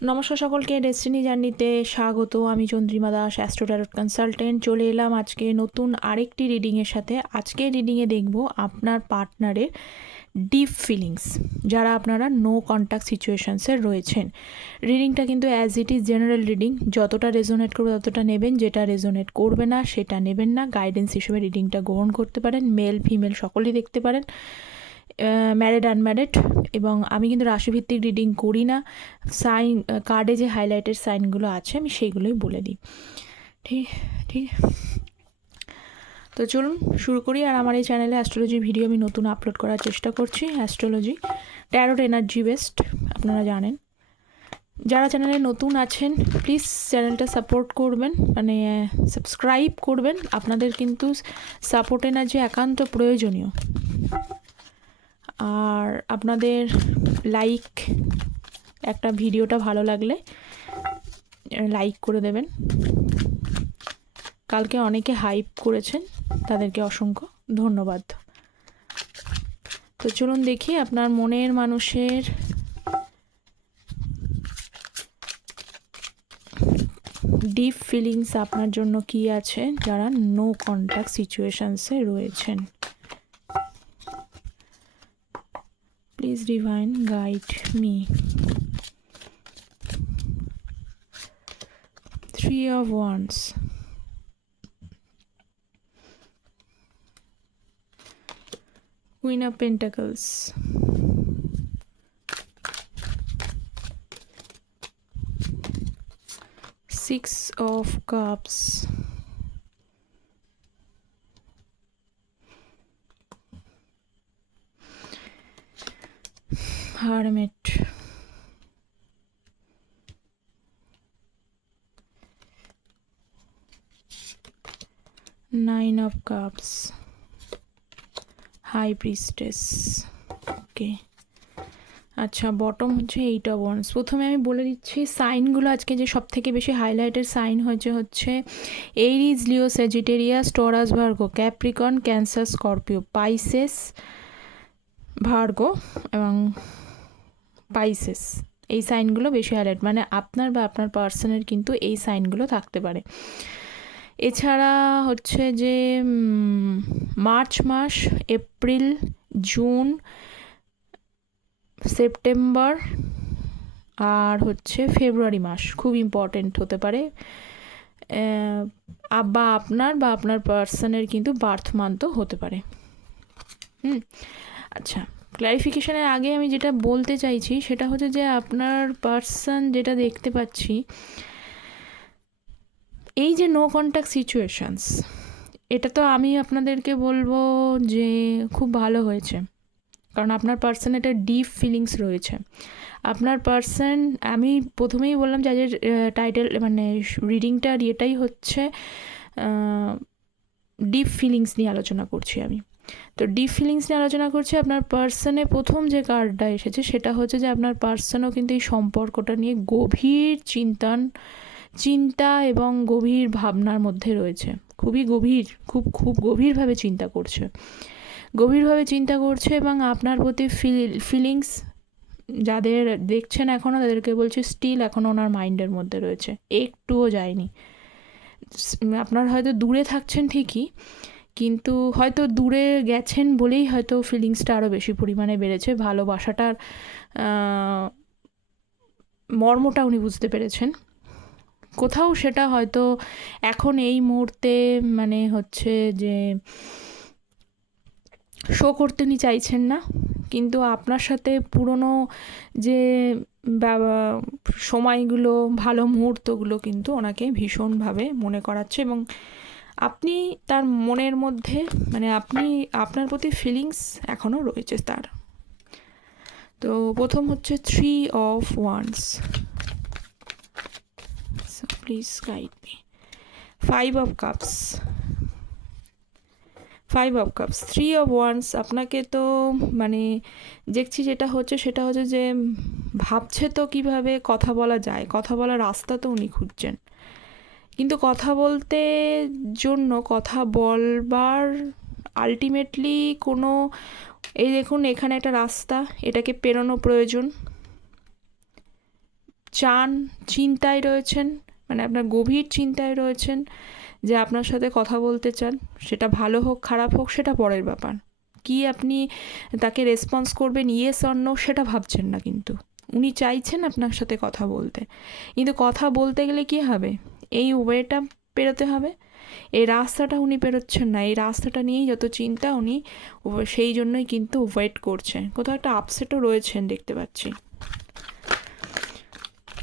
নমস্কার সকলকে ডেস্টিনি জার্নিতে স্বাগত। আমি চন্দ্রিমা দাস অ্যাস্ট্রোটারট কনসালটেন্ট চলে এলাম আজকে নতুন আরেকটি রিডিংয়ের সাথে। আজকের রিডিংয়ে দেখব আপনার পার্টনারের ডিপ ফিলিংস যারা আপনারা নো কন্ট্যাক্ট সিচুয়েশানসে রয়েছেন। রিডিংটা কিন্তু as it is general reading যতটা রেজোনেট করবে ততটা নেবেন, যেটা রেজোনেট করবে না সেটা নেবেন না। গাইডেন্স হিসেবে রিডিংটা গ্রহণ করতে পারেন মেল ফিমেল সকলেই দেখতে পারেন। ম্যারিড আনম্যারেড এবং আমি কিন্তু রাশিভিত্তিক রিডিং করি না। সাইন কার্ডে যে হাইলাইটের সাইনগুলো আছে, আমি সেইগুলোই বলে দিই। ঠিক ঠিক। তো চলুন শুরু করি, আর আমার এই চ্যানেলে অ্যাস্ট্রোলজি ভিডিও আমি নতুন আপলোড করার চেষ্টা করছি অ্যাস্ট্রোলজি ট্যারোট এনার্জি বেস্ট আপনারা জানেন। যারা চ্যানেলে নতুন আছেন প্লিজ চ্যানেলটা সাপোর্ট করবেন মানে সাবস্ক্রাইব করবেন। আপনাদের কিন্তু সাপোর্ট এনার্জি একান্ত প্রয়োজনীয়। আর আপনাদের লাইক একটা ভিডিওটা ভালো লাগলে লাইক করে দেবেন। কালকে অনেকে হাইপ করেছেন, তাদেরকে অসংখ্য ধন্যবাদ। তো চলুন দেখি আপনার মনের মানুষের ডিপ ফিলিংস আপনার জন্য কি আছে, যারা নো কন্ট্যাক্ট সিচুয়েশানসে রয়েছেন। Please divine guide me. Three of Wands. Queen of Pentacles. Six of Cups. Hermit. Nine of Cups. High priestess okay আচ্ছা বটম হচ্ছে এইট অফ প্রথমে আমি বলে দিচ্ছি, সাইনগুলো আজকে যে সব থেকে বেশি হাইলাইটের সাইন হয়েছে হচ্ছে Aries Leo Sagittarius Taurus Virgo Capricorn Cancer Scorpio Pisces Virgo এবং পাইসেস এই সাইনগুলো বেশি হাইলাইট মানে আপনার বা আপনার পার্সনের কিন্তু এই সাইনগুলো থাকতে পারে। এছাড়া হচ্ছে যে মার্চ মাস, এপ্রিল, জুন, সেপ্টেম্বর আর হচ্ছে ফেব্রুয়ারি মাস খুব ইম্পর্টেন্ট হতে পারে। বা আপনার বা আপনার পার্সনের কিন্তু বার্থ মান্থও হতে পারে। হুম আচ্ছা। ক্লারিফিকেশানের আগে আমি যেটা বলতে চাইছি, সেটা হচ্ছে যে আপনার পার্সন যেটা দেখতে পাচ্ছি, এই যে নো কন্ট্যাক্ট সিচুয়েশানস এটা তো আমি আপনাদেরকে বলব যে খুব ভালো হয়েছে। কারণ আপনার পার্সন একটা ডিপ ফিলিংস রয়েছে। আপনার পার্সন আমি প্রথমেই বললাম যে আজের টাইটেল মানে রিডিংটার ইয়েটাই হচ্ছে ডিপ ফিলিংস নিয়ে আলোচনা করছি আমি। তো ডিপ ফিলিংস নিয়ে আলোচনা করছি, আপনার পার্সনে প্রথম যে কার্ডটা এসেছে, সেটা হচ্ছে যে আপনার পার্সনও কিন্তু এই সম্পর্কটা নিয়ে গভীর চিন্তান, চিন্তা এবং গভীর ভাবনার মধ্যে রয়েছে। খুবই গভীর, খুব খুব গভীরভাবে চিন্তা করছে। গভীরভাবে চিন্তা করছে এবং আপনার প্রতি ফিল ফিলিংস যাদের দেখছেন এখনও তাদেরকে বলছি স্টিল এখনও ওনার মাইন্ডের মধ্যে রয়েছে। একটুও যায়নি। আপনার হয়তো দূরে থাকছেন ঠিকই কিন্তু হয়তো দূরে গেছেন বলেই হয়তো ফিলিংসটা আরও বেশি পরিমাণে বেড়েছে। ভালোবাসাটার মর্মটা উনি বুঝতে পেরেছেন। কোথাও সেটা হয়তো এখন এই মুহূর্তে মানে হচ্ছে যে শো করতে নি চাইছেন না। কিন্তু আপনার সাথে পুরনো যে সময়গুলো, ভালো মুহূর্তগুলো কিন্তু ওনাকে ভীষণভাবে মনে করাচ্ছে এবং আপনি তার মনের মধ্যে মানে আপনি, আপনার প্রতি ফিলিংস এখনও রয়েছে তার। তো প্রথম হচ্ছে three of wands please guide me five of cups five of cups three of wands আপনাকে তো মানে দেখছি যেটা হচ্ছে, সেটা হচ্ছে যে ভাবছে তো কীভাবে, কথা বলা যায়, কথা বলার রাস্তা তো উনি খুঁজছেন। কিন্তু কথা বলতে জন্য, কথা বলবার আলটিমেটলি কোনো, এই দেখুন এখানে একটা রাস্তা, এটাকে পেরোনো প্রয়োজন। চান চিন্তায় রয়েছেন মানে আপনার গভীর চিন্তায় রয়েছেন যে আপনার সাথে কথা বলতে চান, সেটা ভালো হোক, খারাপ হোক, সেটা পরের ব্যাপার। কি আপনি তাকে রেসপন্স করবেন ইয়েস অন্য সেটা ভাবছেন না কিন্তু। উনি চাইছেন আপনার সাথে কথা বলতে। কিন্তু কথা বলতে গেলে কি হবে? এই ওয়েটা পেরোতে হবে। এই রাস্তাটা উনি পেরোচ্ছেন না। এই রাস্তাটা নিয়েই যত চিন্তা উনি সেই জন্যই কিন্তু ওয়েট করছেন কোথাও একটা আপসেটও রয়েছেন দেখতে পাচ্ছি।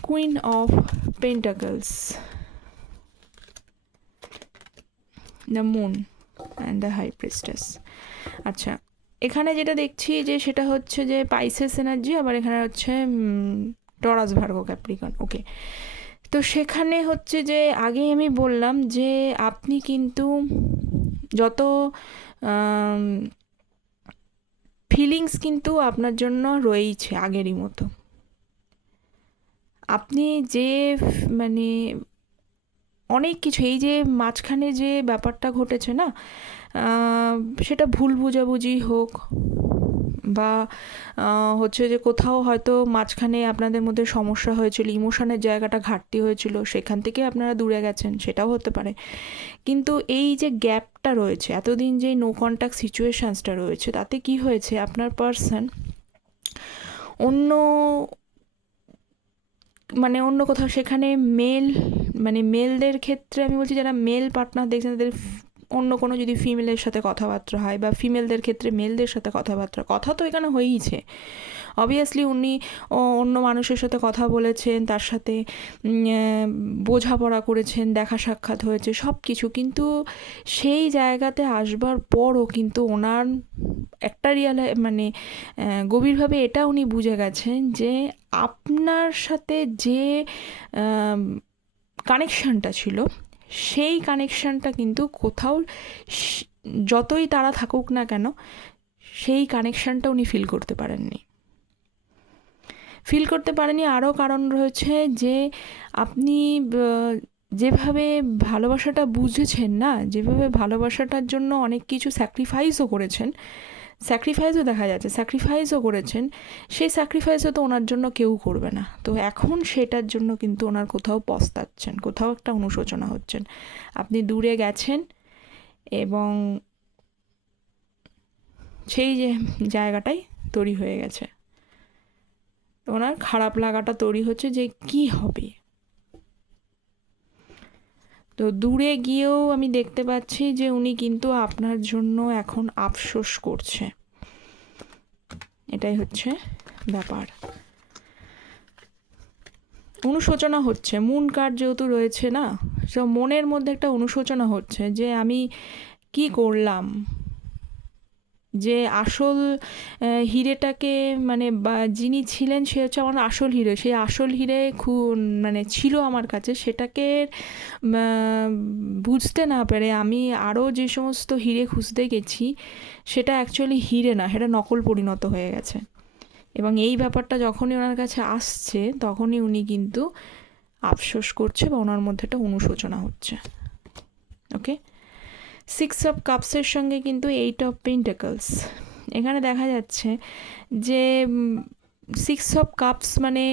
Queen of pentacles. The moon and the high priestess. আচ্ছা এখানে যেটা দেখছি যে সেটা হচ্ছে যে পাইসেস এনার্জি, আবার এখানে হচ্ছে টরাস ভার্গ ক্যাপ্রিকন। ওকে। তো সেখানে হচ্ছে যে আগেই আমি বললাম যে আপনি কিন্তু যত ফিলিংস কিন্তু আপনার জন্য রয়েইছে আগেরই মতো। আপনি যে মানে অনেক কিছু, এই যে মাঝখানে যে ব্যাপারটা ঘটেছে না সেটা ভুল বোঝাবুঝি হোক বা হচ্ছে যে কোথাও হয়তো মাঝখানে আপনাদের মধ্যে সমস্যা হয়েছিল, ইমোশনের জায়গাটা ঘাটতি হয়েছিল, সেখান থেকে আপনারা দূরে গেছেন, সেটাও হতে পারে। কিন্তু এই যে গ্যাপটা রয়েছে, এতদিন যে নো কন্ট্যাক্ট সিচুয়েশানসটা রয়েছে, তাতে কি হয়েছে আপনার পার্সন অন্য মানে অন্য কোথাও, সেখানে মেল মানে মেলদের ক্ষেত্রে আমি বলছি, যারা মেল পার্টনার দেখছেন, তাদের অন্য কোনো যদি ফিমেলের সাথে কথাবার্তা হয় বা ফিমেলদের ক্ষেত্রে মেলদের সাথে কথাবার্তা কথা তো এখানে হয়েইছে। অবভিয়াসলি উনি অন্য মানুষের সাথে কথা বলেছেন, তার সাথে বোঝাপড়া করেছেন, দেখা সাক্ষাৎ হয়েছে সব কিছু কিন্তু সেই জায়গাতে আসবার পরও কিন্তু ওনার একটা রিয়ালে মানে গভীরভাবে এটা উনি বুঝে গেছেন যে আপনার সাথে যে কানেকশানটা ছিল সেই কানেকশানটা কিন্তু কোথাও যতই তারা থাকুক না কেন, সেই কানেকশানটা উনি ফিল করতে পারেননি। ফিল করতে পারেনি আরও কারণ রয়েছে যে, আপনি যেভাবে ভালোবাসাটা বুঝেছেন না, যেভাবে ভালোবাসাটার জন্য অনেক কিছু স্যাক্রিফাইসও করেছেন স্যাক্রিফাইসও দেখা যাচ্ছে স্যাক্রিফাইসও করেছেন, সেই স্যাক্রিফাইসও তো ওনার জন্য কেউ করবে না। তো এখন সেটার জন্য কিন্তু ওনার কোথাও পস্তাচ্ছেন, কোথাও একটা অনুশোচনা হচ্ছেন। আপনি দূরে গেছেন এবং সেই যে জায়গাটাই তৈরি হয়ে গেছে। ওনার খারাপ লাগাটা তৈরি হচ্ছে যে কি হবে? তো দূরে গিয়েও আমি দেখতে পাচ্ছি যে উনি কিন্তু আপনার জন্য এখন আফসোস করছে। এটাই হচ্ছে ব্যাপার। অনুশোচনা হচ্ছে, মুন কার্ড যেহেতু রয়েছে না, তো মনের মধ্যে একটা অনুশোচনা হচ্ছে যে আমি কি করলাম? যে আসল হিরেটাকে মানে বা যিনি ছিলেন সে হচ্ছে আমার আসল হিরে। সেই আসল হিরে খু মানে ছিল আমার কাছে। সেটাকে বুঝতে না পেরে আমি আরও যে সমস্ত হিরে খুঁজতে গেছি, সেটা অ্যাকচুয়ালি হিরে না, সেটা নকল পরিণত হয়ে গেছে। এবং এই ব্যাপারটা যখনই ওনার কাছে আসছে, তখনই উনি কিন্তু আফসোস করছে বা ওনার মধ্যে একটা অনুশোচনা হচ্ছে। ওকে সিক্স অফ কাপসের সঙ্গে কিন্তু এইট অফ পেন্টাকলস এখানে দেখা যাচ্ছে যে সিক্স অফ কাপস মানে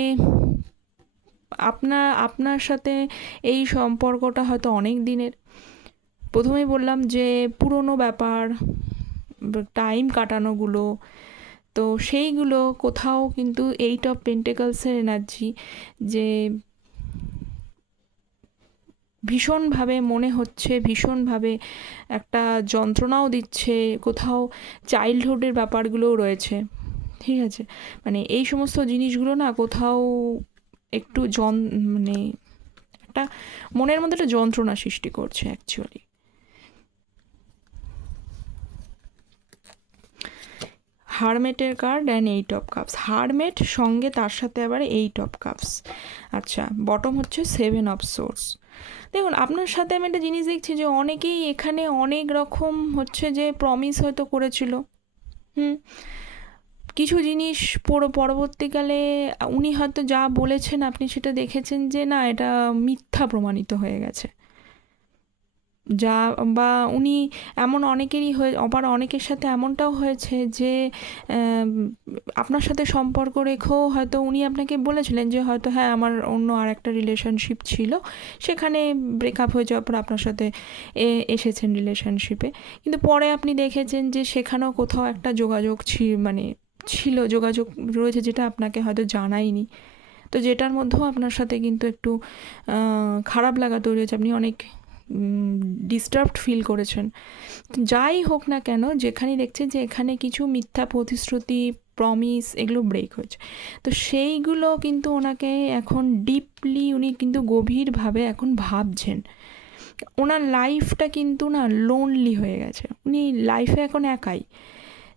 আপনার আপনার সাথে এই সম্পর্কটা হয়তো অনেক দিনের। প্রথমেই বললাম যে, পুরনো ব্যাপার টাইম কাটানোগুলো, তো সেইগুলো কোথাও কিন্তু এইট অফ পেন্টেকালসের এনার্জি যে ভীষণভাবে মনে হচ্ছে, ভীষণভাবে একটা যন্ত্রণাও দিচ্ছে, কোথাও চাইল্ডহুডের ব্যাপারগুলোও রয়েছে। ঠিক আছে? মানে এই সমস্ত জিনিসগুলো না কোথাও একটু যন মানে একটা মনের মধ্যে একটা যন্ত্রণা সৃষ্টি করছে actually হারমেটের card and eight of cups hermit সঙ্গে তার সাথে আবার এইট অফ কাপস আচ্ছা বটম হচ্ছে সেভেন অফ সোর্স দেখুন, আপনার সাথে আমি একটা জিনিস দেখছি যে অনেকেই এখানে অনেক রকম হচ্ছে যে প্রমিস হয়তো করেছিল। হুম? কিছু জিনিস পুরো, পরবর্তীকালে উনি হয়তো যা বলেছেন, আপনি সেটা দেখেছেন যে না, এটা মিথ্যা প্রমাণিত হয়ে গেছে। যা বা উনি এমন অনেকেরই হয়ে, আবার অনেকের সাথে এমনটাও হয়েছে যে আপনার সাথে সম্পর্ক রেখেও হয়তো উনি আপনাকে বলেছিলেন যে, হয়তো হ্যাঁ আমার অন্য আর একটা রিলেশনশিপ ছিল। সেখানে ব্রেকআপ হয়ে যাওয়ার পর আপনার সাথে এসেছেন রিলেশনশিপে কিন্তু পরে আপনি দেখেছেন যে, সেখানেও কোথাও একটা যোগাযোগ ছি মানে ছিল, যোগাযোগ রয়েছে যেটা আপনাকে হয়তো জানায়নি। তো যেটার মধ্যেও আপনার সাথে কিন্তু একটু খারাপ লাগা তৈরি হয়েছে। আপনি অনেক ডিস্টার্বড ফিল করেছেন। যাই হোক না কেন, যেখানে দেখছেন যে এখানে কিছু মিথ্যা প্রতিশ্রুতি প্রমিস এগুলো ব্রেক হয়েছে। তো সেইগুলো কিন্তু ওনাকে এখন ডিপলি উনি কিন্তু গভীরভাবে এখন ভাবছেন। ওনার লাইফটা কিন্তু না লোনলি হয়ে গেছে। উনি লাইফে এখন একাই।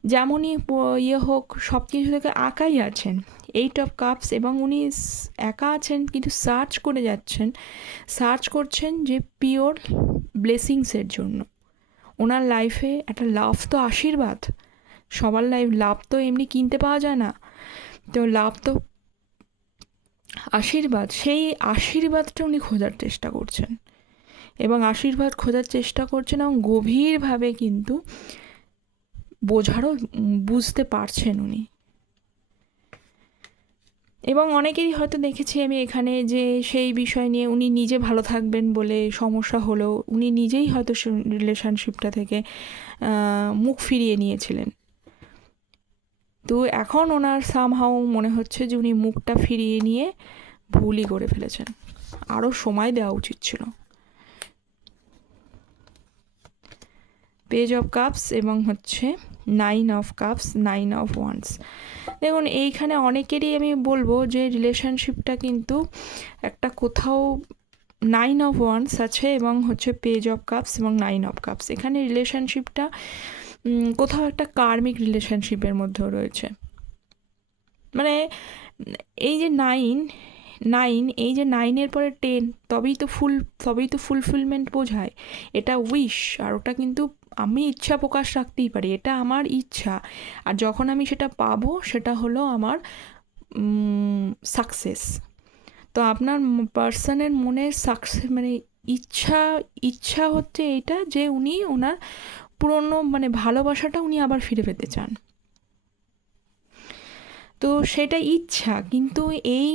যেমনই ইয়ে হোক সব কিছু থেকে একাই আছেন। এইট অফ কাপস এবং উনি একা আছেন, কিন্তু সার্চ করে যাচ্ছেন। সার্চ করছেন যে পিওর ব্লেসিংসের জন্য। ওনার লাইফে একটা লাভ তো আশীর্বাদ। সবার লাইফ লাভ তো এমনি কিনতে পাওয়া যায় না। তো লাভ তো আশীর্বাদ। সেই আশীর্বাদটা উনি খোঁজার চেষ্টা করছেন। এবং আশীর্বাদ খোঁজার চেষ্টা করছেন এবং গভীরভাবে কিন্তু বোঝারও বুঝতে পারছেন উনি। এবং অনেকেরই হয়তো দেখেছি আমি এখানে যে সেই বিষয় নিয়ে উনি নিজে ভালো থাকবেন বলে সমস্যা হলো উনি নিজেই হয়তো রিলেশনশিপটা থেকে মুখ ফিরিয়ে নিয়েছিলেন। তো এখন ওনার সামহাও মনে হচ্ছে যে উনি মুখটা ফিরিয়ে নিয়ে ভুলই করে ফেলেছেন। আরও সময় দেওয়া উচিত ছিল। পেজ অফ কাপস এবং হচ্ছে nine of cups nine of wands দেখুন, এইখানে অনেকেরই আমি বলব যে রিলেশনশিপটা কিন্তু একটা কোথাও নাইন অফ ওয়ান্স আছে এবং হচ্ছে পেজ অফ কাপস এবং নাইন অফ কাপস এখানে রিলেশনশিপটা কোথাও একটা কার্মিক রিলেশনশিপের মধ্যেও রয়েছে। মানে এই যে নাইন নাইন এই যে নাইনের পরে টেন তবেই তো ফুল তবেই তো ফুলফিলমেন্ট বোঝায়। এটা উইশ আর ওটা কিন্তু আমি ইচ্ছা প্রকাশ রাখতেই পারি, এটা আমার ইচ্ছা। আর যখন আমি সেটা পাবো, সেটা হলো আমার সাকসেস তো আপনার পার্সনের মনের সাকসেস মানে ইচ্ছা ইচ্ছা হচ্ছে এটা যে উনি ওনার পুরনো মানে ভালোবাসাটা উনি আবার ফিরে পেতে চান। তো সেটা ইচ্ছা, কিন্তু এই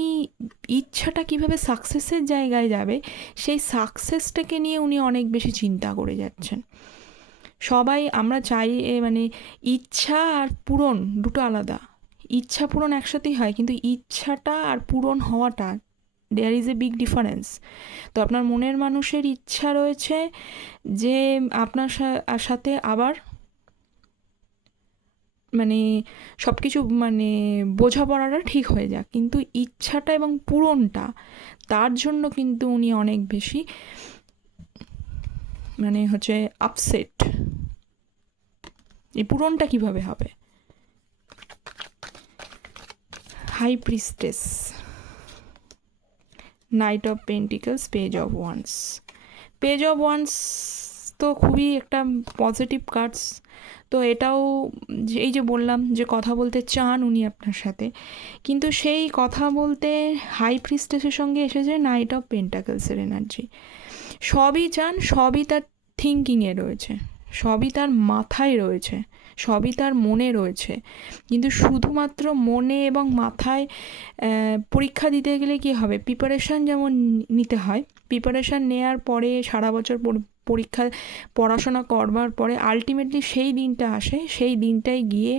ইচ্ছাটা কীভাবে সাকসেসের জায়গায় যাবে, সেই সাকসেসটাকে নিয়ে উনি অনেক বেশি চিন্তা করে যাচ্ছেন। সবাই আমরা চাই মানে ইচ্ছা আর পূরণ দুটো আলাদা। ইচ্ছা পূরণ একসাথেই হয়, কিন্তু ইচ্ছাটা আর পূরণ হওয়াটা there is a big difference তো আপনার মনের মানুষের ইচ্ছা রয়েছে যে আপনার সাথে আবার মানে সব কিছু মানে বোঝাপড়াটা ঠিক হয়ে যাক। কিন্তু ইচ্ছাটা এবং পূরণটা, তার জন্য কিন্তু উনি অনেক বেশি মানে হচ্ছে আপসেট এই পূরণটা কীভাবে হবে? High priestess knight of pentacles page of wands page of wands তো খুবই একটা পজিটিভ কার্ডস তো এটাও এই যে বললাম যে কথা বলতে চান উনি আপনার সাথে, কিন্তু সেই কথা বলতে হাই প্রিস্টেসের সঙ্গে এসেছে নাইট অফ পেন্টাকলসের এনার্জি সবই চান, সবই তার থিঙ্কিংয়ে রয়েছে, সবই তার মাথায় রয়েছে, সবই তার মনে রয়েছে। কিন্তু শুধুমাত্র মনে এবং মাথায় পরীক্ষা দিতে গেলে কি হবে? প্রিপারেশান যেমন নিতে হয় প্রিপারেশান নেওয়ার পরে সারা বছর পরীক্ষা, পড়াশোনা করবার পরে আলটিমেটলি সেই দিনটা আসে, সেই দিনটায় গিয়ে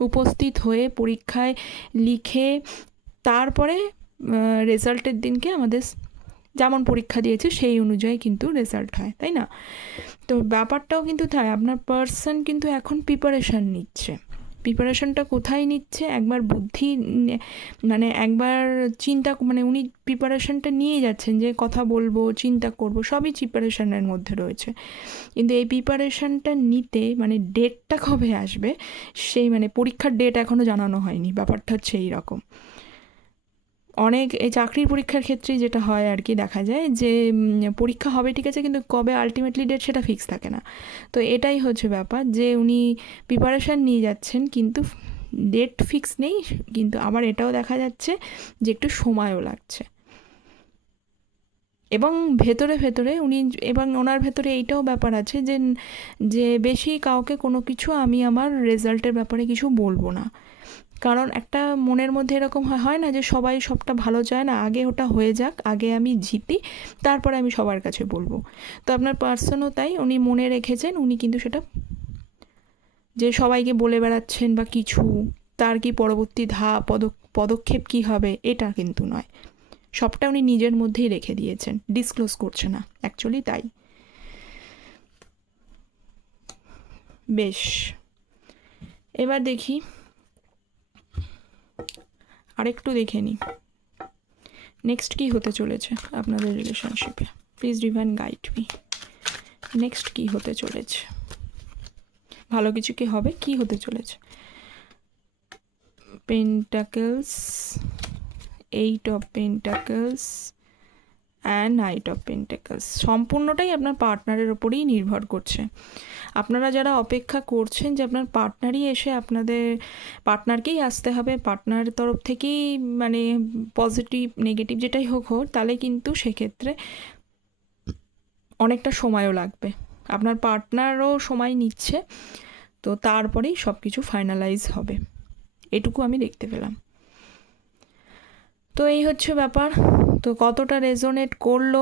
উপস্থিত হয়ে পরীক্ষায় লিখে তারপরে রেজাল্টের দিনকে আমাদের যেমন পরীক্ষা দিয়েছে, সেই অনুযায়ী কিন্তু রেজাল্ট হয়, তাই না? তো ব্যাপারটাও কিন্তু তাই, আপনার পার্সন কিন্তু এখন প্রিপারেশান নিচ্ছে। প্রিপারেশনটা কোথায় নিচ্ছে? একবার বুদ্ধি মানে একবার চিন্তা মানে উনি প্রিপারেশনটা নিয়ে যাচ্ছেন যে কথা বলব, চিন্তা করব, সবই প্রিপারেশনের মধ্যে রয়েছে। কিন্তু এই প্রিপারেশনটা নিতে মানে ডেটটা কবে আসবে? সেই মানে পরীক্ষার ডেট এখনও জানানো হয়নি, ব্যাপারটা হচ্ছে এই রকম অনেক, এই চাকরির পরীক্ষার ক্ষেত্রে যেটা হয় আর কি দেখা যায় যে পরীক্ষা হবে ঠিক আছে কিন্তু কবে আলটিমেটলি ডেট সেটা ফিক্স থাকে না। তো এটাই হচ্ছে ব্যাপার যে, উনি প্রিপারেশান নিয়ে যাচ্ছেন কিন্তু ডেট ফিক্স নেই, কিন্তু আবার এটাও দেখা যাচ্ছে যে একটু সময়ও লাগছে। এবং ভেতরে ভেতরে উনি, এবং ওনার ভেতরে এইটাও ব্যাপার আছে যে যে বেশি কাউকে কোনো কিছু আমি আমার রেজাল্টের ব্যাপারে কিছু বলব না। কারণ একটা মনের মধ্যে এরকম হয় না যে সবাই সবটা ভালো চায় না, আগে ওটা হয়ে যাক, আগে আমি জিতি, তারপরে আমি সবার কাছে বলব। তো আপনার পার্সনও তাই, উনি মনে রেখেছেন, উনি কিন্তু সেটা যে সবাইকে বলে বেড়াচ্ছেন বা কিছু, তার কি পরবর্তী ধা, পদক, পদক্ষেপ কী হবে, এটা কিন্তু নয়। সবটা উনি নিজের মধ্যেই রেখে দিয়েছেন ডিসক্লোজ করছে না অ্যাকচুয়ালি তাই। বেশ। এবার দেখি আরেকটু দেখে নিই। নেক্সট কী হতে চলেছে আপনাদের রিলেশনশিপে please divine guide me next কী হতে চলেছে? ভালো কিছু কি হবে? কি হতে চলেছে? Pentacles eight of pentacles and knight of pentacles সম্পূর্ণটাই আপনার পার্টনারের ওপরেই নির্ভর করছে। আপনারা যারা অপেক্ষা করছেন যে আপনার পার্টনারই এসে আপনাদের পার্টনারকেই আসতে হবে পার্টনার তরফ থেকেই মানে পজিটিভ নেগেটিভ যেটাই হোক হোক, তাহলে কিন্তু সেক্ষেত্রে অনেকটা সময়ও লাগবে। আপনার পার্টনারও সময় নিচ্ছে, তো তারপরেই সব কিছু ফাইনালাইজ হবে। এটুকু আমি দেখতে পেলাম। তো এই হচ্ছে ব্যাপার। তো কতটা রেজোনেট করল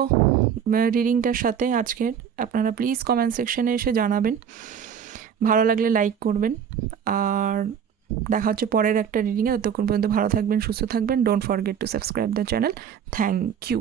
রিডিংটার সাথে আজকের? আপনারা প্লিজ কমেন্ট সেকশনে এসে জানাবেন। ভালো লাগলে লাইক করবেন। আর দেখা হচ্ছে পরের একটা রিডিংয়ে ততক্ষণ পর্যন্ত ভালো থাকবেন, সুস্থ থাকবেন। Don't forget to subscribe the channel thank you